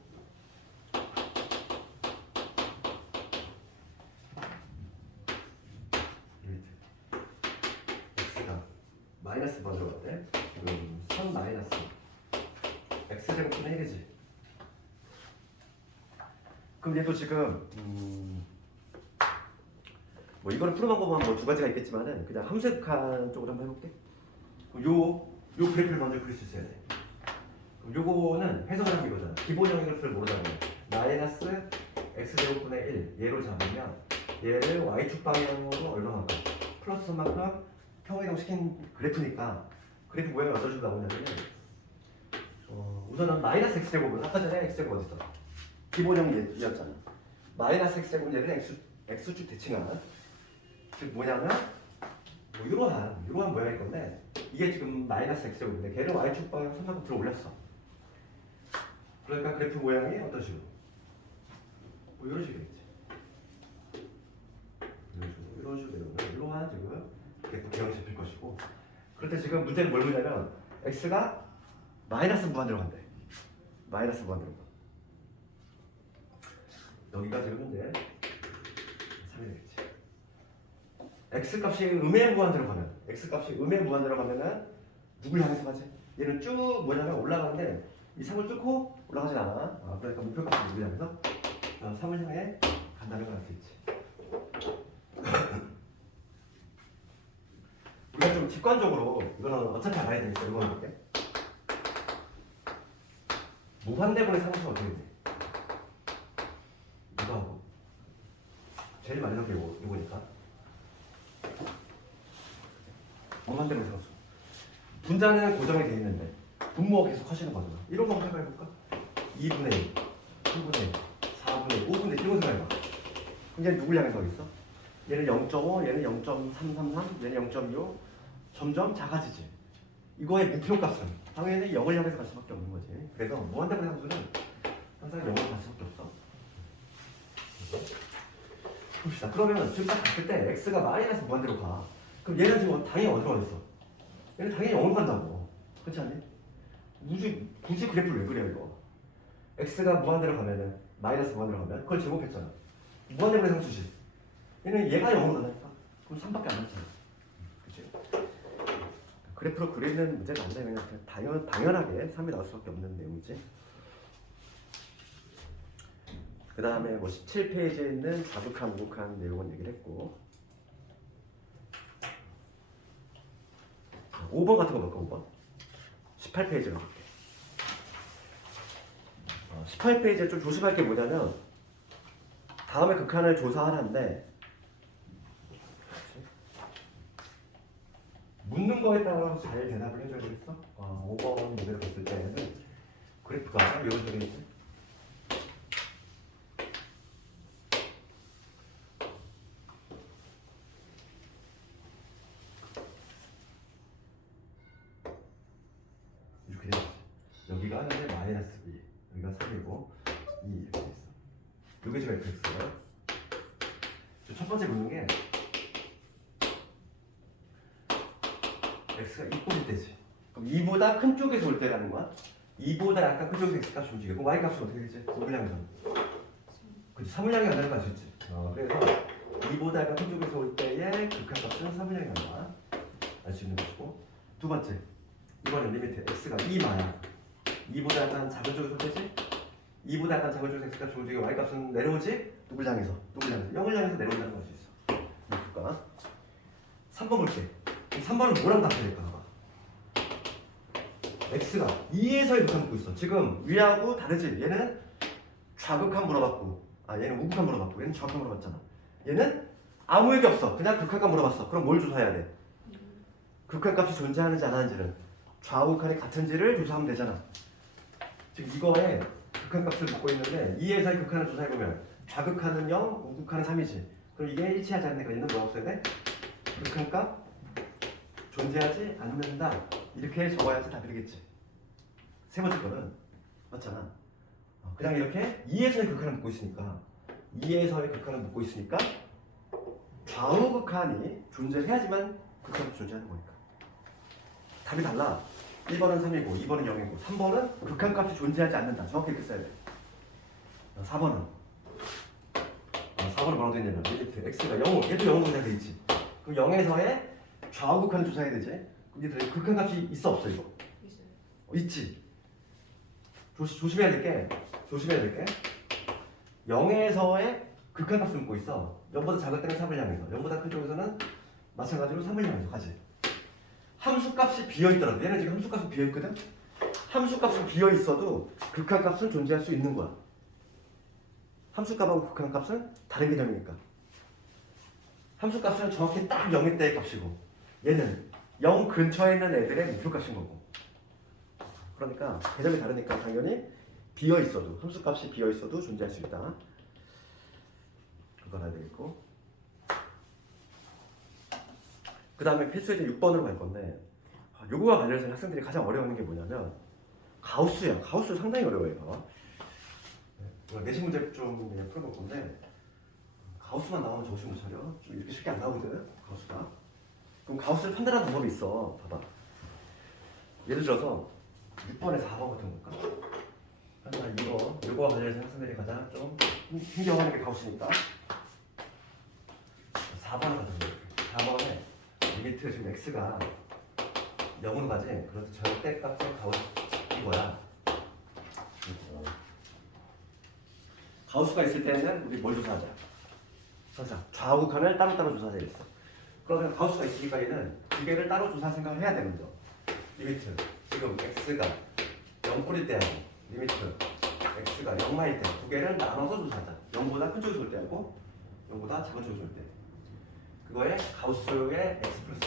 x가 마이너스 먼저 갔대. 지금 3 마이너스 x제곱분의 1이지. 그럼 얘도 지금 뭐 이거를 푸는 방법은 뭐 두 가지가 있겠지만은 그냥 함수의 극한 쪽으로 한번 해볼게. 요 그래프를 먼저 그릴 수 있어야 돼. 그럼 요거는 해석을 하면 이거잖아. 기본형의 그래프를 모르자면 마이너스 x제곱분의 1 얘로 잡으면 얘를 y축 방향으로 얼마만큼 플러스만큼 평행이동 시킨 그래프니까 그래프 모양이 어떤 식으로 나오냐면 우선은 마이너스 x제곱은 아까 전에 x제곱 어디 있어? 기본형 얘였잖아. 마이너스 x제곱은 얘를 x축 대칭한 즉 뭐냐면 뭐 이러한 모양일 건데 이게 지금 마이너스 x제곱인데 걔를 y축 방향 손만큼 들어 올렸어. 그러니까 그래프 모양이 어떤 식으로? 뭐 이런 식이겠지. 이런 식으로 되면 이러한 지금 그래프 개형이 잡힐 것이고 그럴 때 지금 문제는 뭘 보냐면 x가 마이너스 무한대로 간대. 마이너스 무한대로 가. 여기가 지금 현재 3이 되겠지. x값이 음의 무한대로 가면 x값이 음의 무한대로 가면은 누굴 향해서 가지? 얘는 쭉 뭐냐면 올라가는데 이 3을 뚫고 올라가진 않아. 그러니까 목표값이 누굴 향해서 3을 향해 간다는 걸 알 수 있지. 우리가 좀 직관적으로 이거는 어차피 알아야 되니까 이거 볼게. 무한대분의 상수가 어떻게 되지? 이거 하고 제일 많이 넣게 이거니까 무한대분의 상수. 분자는 고정이 돼 있는데 분모가 계속 커지는 거잖아. 이런 거 한번 해볼까? 2분의 1, 3분의 1, 4분의 1, 5분의 1 이런 거 생각해봐. 그럼 얘는 누굴 향해서 있어? 얘는 0.5, 얘는 0.333, 얘는 0.25 점점 작아지지. 이거의 목표값은 당연히 0을 향해서 갈 수밖에 없는 거지. 그래서 무한대분의 상수는 항상 0을 갈 수밖에 없어. 봅시다. 그러면 지금 딱 봤을 때 x가 마이너스 무한대로 가. 그럼 얘는 지금 당연히 어디로 가 있어? 얘는 당연히 0으로 간다고. 그렇지 않니? 굳이 그래프를 왜 그래요 이거? x가 무한대로 가면은 마이너스 무한대로 가면 그걸 제곱했잖아. 무한대분의 상수지. 얘는 얘가 0으로 가니까 그럼 3밖에 안 남잖아. 그치? 그래프로 그리는 문제가 아니라 그냥 당연하게 3이 나올 수밖에 없는 내용이지. 그 다음에 뭐 17페이지에 있는 좌극한, 우극한 내용은 얘기를 했고 5번 같은 거 볼까? 5번 18페이지로 볼게. 18페이지에 좀 조심할 게 뭐냐면 다음에 극한을 조사하는데 묻는 거에 따라서 잘 대답을 해줘야 되겠어? 5번 문제를 봤을 때는 그래프가 이런 식으로 있지. 그러면 3이고 2 이렇게 있어. 요게 지금 fx예요. 첫 번째 묻는 게 x가 2꼴일 때지. 그럼 2보다 큰 쪽에서 올 때라는 거야. 2보다 약간 큰 쪽에서 x 값이 움직여. 그럼 y 값은 어떻게 되지? 3을 향해서. 그치, 3을 향해 간다는 거 알 수 있지. 그래서 2보다 약간 큰 쪽에서 올 때의 극한값은 3을 향해 간다. 알 수 있는 것이고. 두 번째, 이번엔 리미트 x가 2마야. 2보다 약간 작은 쪽에서 올 때지? 2보다 약간 작은 쪽에서 x 값이 움직여. y 값은 내려오지? 누굴 향해서? 0을 향해서 내려온다는 걸 수 있어. 볼까? 3번 볼게. 3번은 뭐라고 답해야 될까? 봐봐. x가 2에서의 극한 묻고 있어. 지금 위하고 다르지? 얘는 좌극한 물어봤고, 얘는 우극한 물어봤고, 얘는 좌극한 물어봤잖아. 얘는 아무 얘기 없어. 그냥 극한값 물어봤어. 그럼 뭘 조사해야 돼? 극한값이 존재하는지 안 하는지를, 좌우극한이 같은지를 조사하면 되잖아. 지금 이거에 극한값을 묻고 있는데 2에서의 극한을 조사해보면 좌극한은 0, 우극한은 3이지. 그럼 이게 일치하지 않으니까 얘는 뭐라고 써야 돼? 극한값 존재하지 않는다. 이렇게 적어야지 답이 되겠지. 세 번째 거는 맞잖아. 그냥 이렇게 2에서의 극한을 묻고 있으니까 2에서의 극한을 묻고 있으니까 좌우 극한이 존재해야지만 극한이 존재하는 거니까. 답이 달라. 1번은 3이고 2번은 0이고 3번은 극한값이 존재하지 않는다. 정확히 이렇게 써야 돼. 4번은 4번은 뭐라고 되냐면 리미트 x가 0, 얘도 0으로 그냥 돼 있지. 그럼 0에서의 좌우 극한을 조사해야 되지. 그럼 얘들 극한값이 있어 없어 이거? 있지. 조심해야 될 게 0에서의 극한값을 묻고 있어. 0보다 작을 때는 3을 향해서, 0보다 큰 쪽에서는 마찬가지로 3을 향해서 가지. 함수값이 비어있더라도, 얘는 지금 함수값이 비어있거든? 함수값이 비어있어도 극한값은 존재할 수 있는 거야. 함수값하고 극한값은 다른 개념이니까. 함수값은 정확히 딱 0일 때의 값이고, 얘는 0 근처에 있는 애들의 목표값인 거고. 그러니까 개념이 다르니까 당연히 비어있어도, 함수값이 비어있어도 존재할 수 있다. 그거 알아야 되겠고. 그 다음에 필수예제 6번으로 갈 건데, 요거와 관련해서 학생들이 가장 어려워하는 게 뭐냐면 가우스야. 가우스 상당히 어려워요. 봐봐. 내신 문제 좀 그냥 풀어볼 건데, 가우스만 나오면 정신 못 차려. 좀 이렇게 쉽게 안 나오거든, 가우스가. 그럼 가우스를 판단하는 방법이 있어. 봐봐. 예를 들어서 6번에 4번 같은 거 볼까? 하지만 이거와 관련해서 학생들이 가장 좀 힘겨워하는 게 가우스니까 4번을 가자. 4번에 리미트 지금 x가 0으로 가지. 그래서 절대값의 가우스 이거야. 가우스가 있을 때는 우리 뭘 조사하자? 항상 좌우극한을 따로따로 조사하자 했어. 그러면 가우스가 있으니까 얘는 두 개를 따로 조사할 생각을 해야 돼. 먼저 리미트 지금 x가 0꼴일 때하고 리미트 x가 0마일 때 두 개를 나눠서 조사하자. 0보다 큰 쪽에서 올 때하고 0보다 작은 쪽에서 올 때. 그거에 가우스의 x 플러스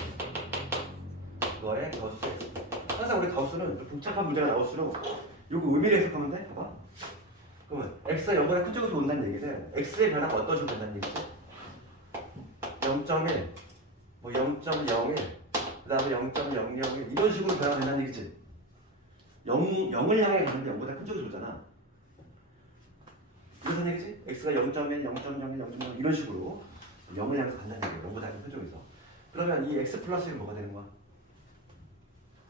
그거에 가우스 x. 항상 우리 가우스는 복잡한 문제가 나올수록 요거 의미를 해석하면 돼. 봐봐. 그러면 x가 0보다 큰 쪽에서 온다는 얘기는 x의 변화가 어떤 식으로 된다는 얘기지? 0.1, 뭐 0.01, 그 다음에 0.001 이런 식으로 변화가 된다는 얘기지. 0을 향해 가는데 0보다 큰 쪽에서 오잖아. 무슨 얘기지? x가 0.1, 0.01, 0.0 이런 식으로 0을 향해서 간다는 얘기야. 0보다 큰 쪽에서. 그러면 이 x 플러스가 뭐가 되는 거야?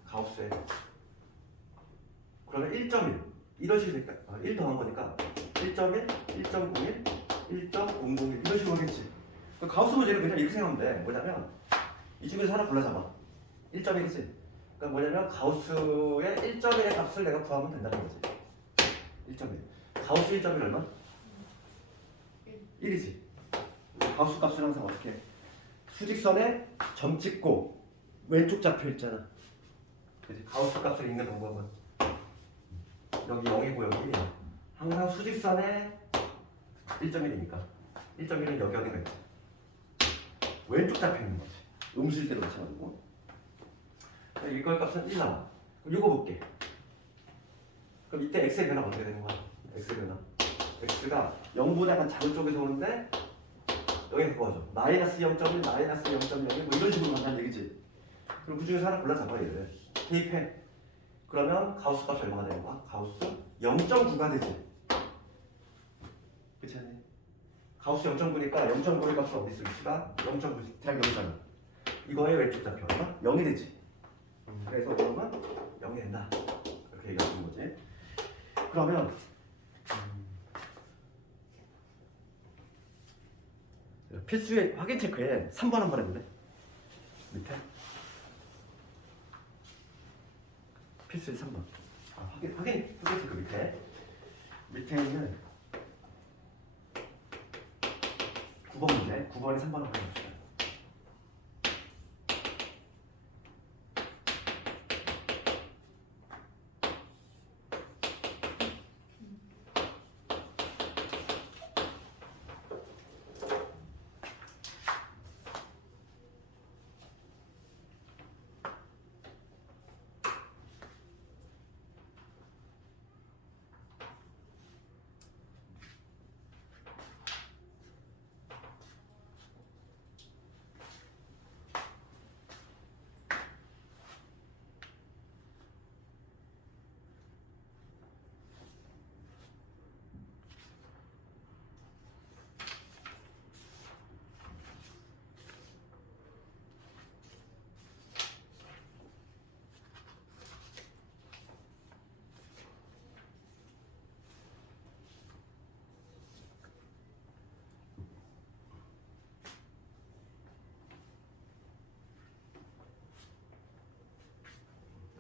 가우스의. 그러면 1.1 이런 식으로 될까? 1 더한 거니까 1.1, 1.01, 1.001 이런 식으로 하겠지. 가우스 문제는 그냥 이렇게 생각하면 돼. 뭐냐면 이 중에서 하나 골라잡아. 1.1이지. 그러니까 뭐냐면 가우스의 1.1의 값을 내가 구하면 된다는 거지. 1.1. 가우스 1.1 얼마? 1이지. 가우스 값은 항상 어떻게 해? 수직선에 점 찍고 왼쪽 좌표 있잖아. 그치? 가우스 값을 읽는 방법은 여기 0이고 여기 1이야. 항상 수직선에 1.1이니까 1.1은 여기 어딘가 있지. 왼쪽 좌표 있는 거지. 음수일 때도 마찬가지고. 이거의 값은 1 나와. 그럼 이거 볼게. 그럼 이때 x의 변화가 어떻게 되는 거야? x의 변화. x가 0보다 약간 작은 쪽에서 오는데 여기 그거죠. 마이너스 0.1, 마이너스 0.01 뭐 이런 식으로 간다는 얘기지. 그럼 그 중에서 하나 골라잡아 얘를. 대입해. 그러면 가우스 값이 얼마가 되는 거야? 가우스 0.9가 되지. 그렇지 않니? 가우스 0.9니까 0.9의 값은 어디 있어? x가 0.9 대략 0이잖아. 이거의 왼쪽 좌표가 0이 되지. 그래서 그러면 0이 된다. 이렇게 얘기하는 거지. 그러면 필수의 확인 체크에 3번 한번 해볼래? 밑에 필수의 3번. 확인 체크 밑에 있는 9번 문제 9번에 3번 한번 해봅시다.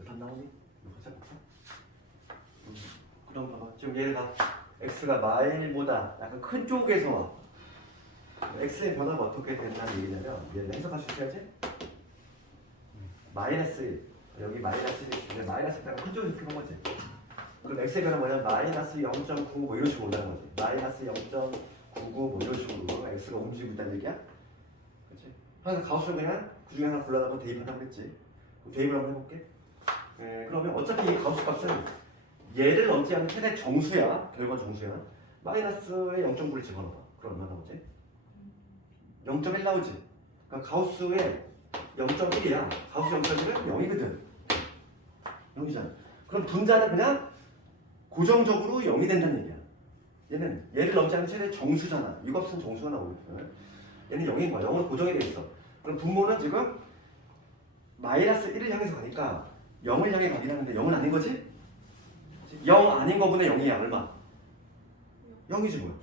답 나오니? 그럼 봐봐. 지금 얘가 x가 마일보다 약간 큰 쪽에서 와. x의 변화가 어떻게 된다는 얘기냐면 얘는 해석할 수 있어야지. 마이너스 여기 마이너스 1인데 마이너스가 큰 쪽에서 이렇게 본 거지. 그럼 x의 변화 뭐냐면 마이너스 0.99 뭐 이런 식으로 올라가는 거지. 마이너스 0.99 뭐 이런 식으로 x가 움직이고 있다는 얘기야. 그렇지? 항상 가우스는 그냥 그 중에 하나 골라다가 대입한다고 했지. 그럼 대입을 한번 해볼게. 그러면 어차피 이 가우스 값은 얘를 넘지 않는 최대 정수야. 결과 정수야. 마이너스에 0.9를 집어넣어. 그럼 얼마 나오지? 0.1 나오지. 그러니까 가우스의 0.1이야. 가우스 0.1은 0이거든. 0이잖아. 그럼 분자는 그냥 고정적으로 0이 된다는 얘기야. 얘는 얘를 넘지 않는 최대 정수잖아. 이 값은 정수가 나오거든. 얘는 0인 거야. 0으로 고정이 돼 있어. 그럼 분모는 지금 마이너스 1을 향해서 가니까 0을 향해 가긴 하는데 0은 아닌 거지? 0 아닌 거분의 0이야. 얼마? 0이지 뭐야.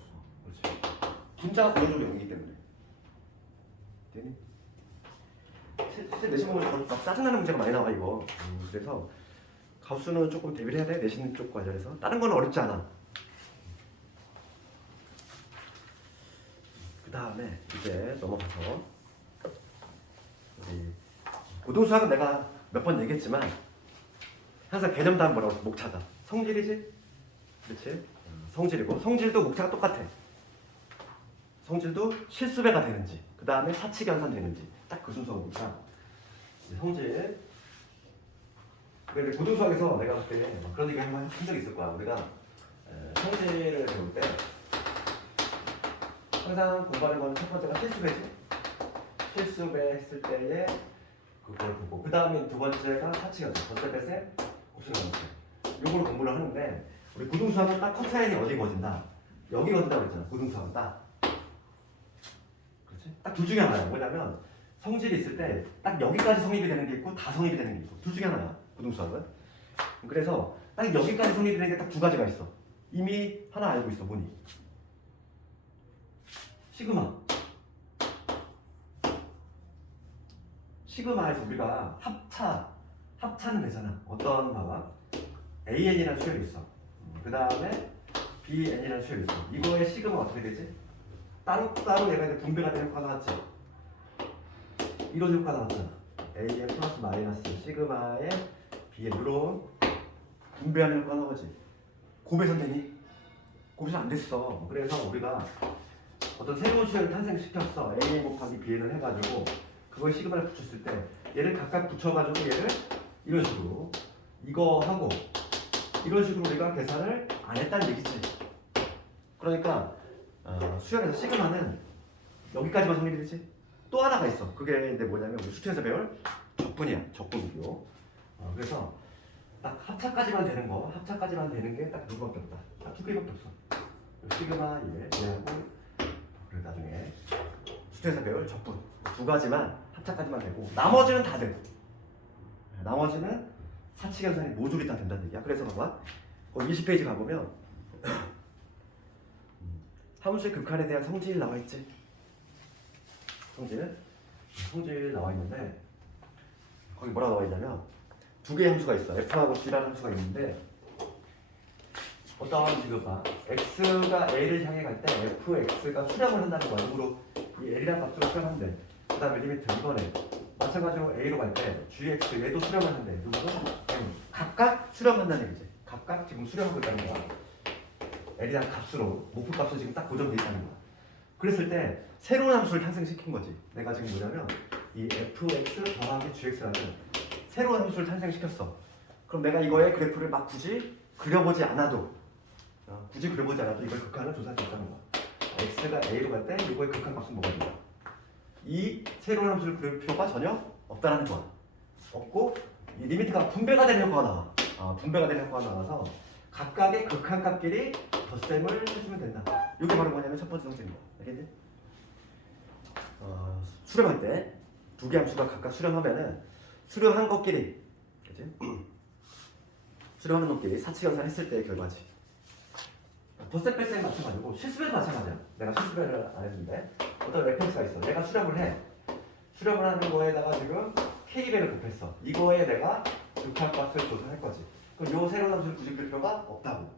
그렇지. 분자가 고정적으로 0이기 때문에. 되니? 실제 내신 보면 막 짜증나는 문제가 많이 나와 이거. 그래서 가우스는 조금 대비를 해야 돼. 내신 쪽 관련해서. 다른 건 어렵지 않아. 그 다음에 이제 넘어가서 우리 고등수학은 내가 몇 번 얘기했지만 항상 개념 다음 뭐라고 했어? 목차가 성질이지? 그렇지? 성질이고 성질도 목차가 똑같아. 성질도 실수배가 되는지 그 다음에 사칙연산 되는지 딱 그 순서니까 성질. 근데 고등수학에서 내가 그때 그런 얘기 한 적이 있을 거야. 우리가 성질을 배울 때 항상 공부하는 건 첫 번째가 실수배지. 실수배 했을 때에 그걸 보고 그 다음에 두 번째가 사칙연산 덧셈 곱셈 나누기 요걸 공부를 하는데 우리 고등수학은 딱 컷라인이 어디 거진다. 여기 거진다고 그랬잖아. 고등수학은 딱 그렇지? 딱 둘 중에 하나야. 뭐냐면 성질이 있을 때 딱 여기까지 성립이 되는 게 있고 다 성립이 되는 게 있고 둘 중에 하나야. 고등수학은. 그래서 딱 여기까지 성립이 되는 게 딱 두 가지가 있어. 이미 하나 알고 있어. 뭐니? 시그마에서 우리가 합차는 되잖아. 어떤 봐봐. AN이라는 수열이 있어. 그 다음에 BN이라는 수열이 있어. 이거의 시그마 어떻게 되지? 따로따로 얘가 이제 분배가 되는 효과가 나왔지. 이런 효과가 나왔잖아. AN 플러스 마이너스 시그마의 BN 이런 분배하는 효과가 나오지. 곱해선 되니? 곱해선 안 됐어. 그래서 우리가 어떤 새로운 수열을 탄생시켰어. AN 곱하기 BN을 해가지고 그걸 시그마를 붙였을 때 얘를 각각 붙여가지고 얘를 이런 식으로 이거 하고 이런 식으로 우리가 계산을 안 했다는 얘기지. 그러니까 수열에서 시그마는 여기까지만 성립이 되지. 또 하나가 있어. 그게 근데 뭐냐면 우리 수트에서 배울 적분이야. 적분비교. 그래서 딱 합차까지만 되는 거, 합차까지만 되는 게 딱 누구밖에 없다. 딱 두 개밖에 없어. 시그마 얘하고 그리고 나중에 수투에서 배울 적분 두 가지만 합차까지만 되고 나머지는 다 돼. 나머지는 사칙연산이 모듈이 다 된다는 얘기야. 그래서 봐봐. 거기 20페이지 가보면 함수의 극한에 대한 성질 나와 있지. 성질 나와 있는데 거기 뭐라 나와 있냐면 두 개의 함수가 있어. f하고 g라는 함수가 있는데 어떤 지금 봐. x가 a를 향해 갈 때 fx가 수렴을 한다는 거야. 누구로 이 l이라는 값으로 수렴하면 돼. 그 다음에 리미트 이번에 마찬가지로 a로 갈 때 gx 얘도 수렴을 한대. 누구로? 각각 수렴한다는 얘기지. 각각 지금 수렴하고 있다는 거야. l이라는 값으로 목표 값은 지금 딱 고정돼 있다는 거야. 그랬을 때 새로운 함수를 탄생시킨 거지. 내가 지금 뭐냐면 이 fx 더하기 gx라는 새로운 함수를 탄생시켰어. 그럼 내가 이거의 그래프를 막 굳이 그려보지 않아도 이걸 극한을 조사할 수 있다는 거야. x가 a로 갈 때 이거의 극한 값은 뭐가 된다. 이 새로운 함수를 그릴 필요가 전혀 없다라는 거야. 없고 이 리미트가 분배가 되는 효과가 나와. 분배가 되는 효과가 나와서 각각의 극한 값끼리 덧셈을 해주면 된다. 이게 바로 뭐냐면 첫 번째 성질인 거야. 알겠니? 수렴할 때 두 개 함수가 각각 수렴하면은 수렴한 것끼리, 그치? 수렴하는 것끼리 사칙연산 했을 때의 결과지. 덧셈 뺄셈 마찬가지고 실수배도 마찬가지야. 내가 실수배를 안 했는데 어떤 fx가 있어. 내가 수렴을 해. 수렴을 하는 거에다가 지금 k배를 곱했어. 이거에 내가 극한 값을 조사할 거지. 그럼 요 새로운 함수를 굳이 그릴 필요가 없다고.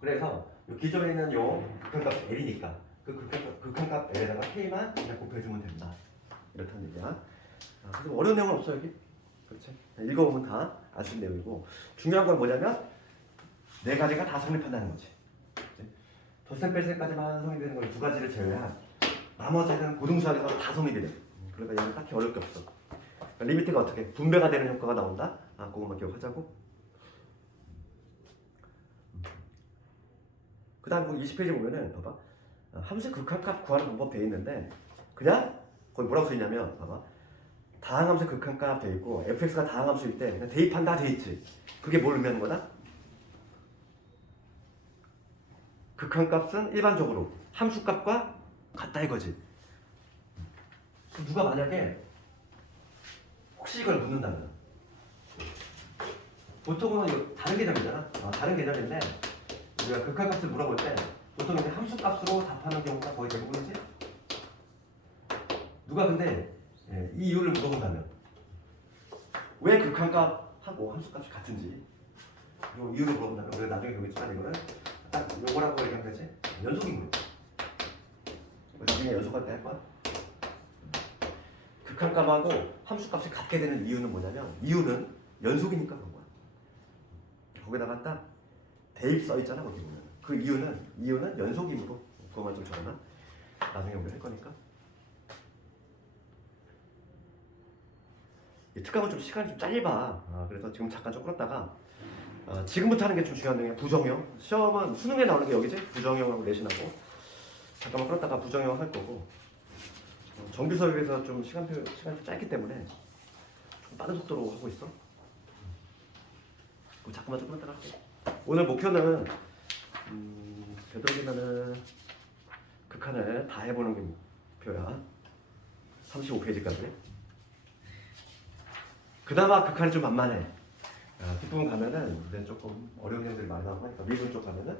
그래서 요 기존에 있는 요 극한값 L이니까 그 극한값 L에다가 K만 그냥 곱해주면 된다. 이렇다는 얘기야. 그래서 어려운 내용은 없어 여기. 그렇지? 읽어보면 다 알 수 있는 내용이고 중요한 건 뭐냐면 네 가지가 다 성립한다는 거지. 덧셈 뺄셈까지만 성립되는 걸 두 가지를 제외한 나머지는 고등수학에서 다 성립이 돼. 그러니까 얘는 딱히 어려울 게 없어. 그러니까 리미트가 어떻게 분배가 되는 효과가 나온다. 그것만 기억하자고. 그 다음 20페이지 보면은 봐봐. 함수 극한값 구하는 방법 돼 있는데 그냥 거기 뭐라고 써있냐면 봐봐. 다항함수 극한값 돼 있고 fx가 다항함수일 때 그냥 대입한다 돼 있지. 그게 뭘 의미하는 거다? 극한값은 일반적으로 함수값과 같다 이거지. 누가 만약에 혹시 이걸 묻는다면 보통은 이거 다른 개념이잖아. 다른 개념인데 우리가 극한값을 물어볼 때 보통 이제 함수값으로 답하는 경우가 거의 대부분이지. 누가 근데 이 이유를 물어본다면 왜 극한값하고 함수값이 같은지 이 이유를 물어본다면 우리가 나중에 배우겠지만 이거는 딱 요거라고 얘기하면 되지. 연속인 거야. 나중에 연속할 때 할 거야. 극한값하고 함수값이 같게 되는 이유는 뭐냐면 이유는 연속이니까 그런 거야. 거기다가 딱 대입 써있잖아 거기 보면. 그 이유는 연속이므로 그거만 좀 적어놔. 나중에 우리 할 거니까. 특강은 좀 시간이 좀 짧아. 그래서 지금 잠깐 좀 끌었다가 지금부터 하는 게 좀 중요한 내용이야. 부정형. 시험은 수능에 나오는 게 여기지. 부정형하고 내신하고. 잠깐만 끌었다가 부정형 할 거고. 정규서역에서 좀 시간이 좀 짧기 때문에 좀 빠른 속도로 하고 있어. 그럼 잠깐만 좀 끌었다가 할게. 오늘 목표는 되도록이면은 극한을 다 해보는 게 목표야. 35페이지까지. 그나마 극한이 좀 만만해. 뒷부분 가면은 이제 조금 어려운 내용들이 많이 나오고 하니까 미분 쪽 가면은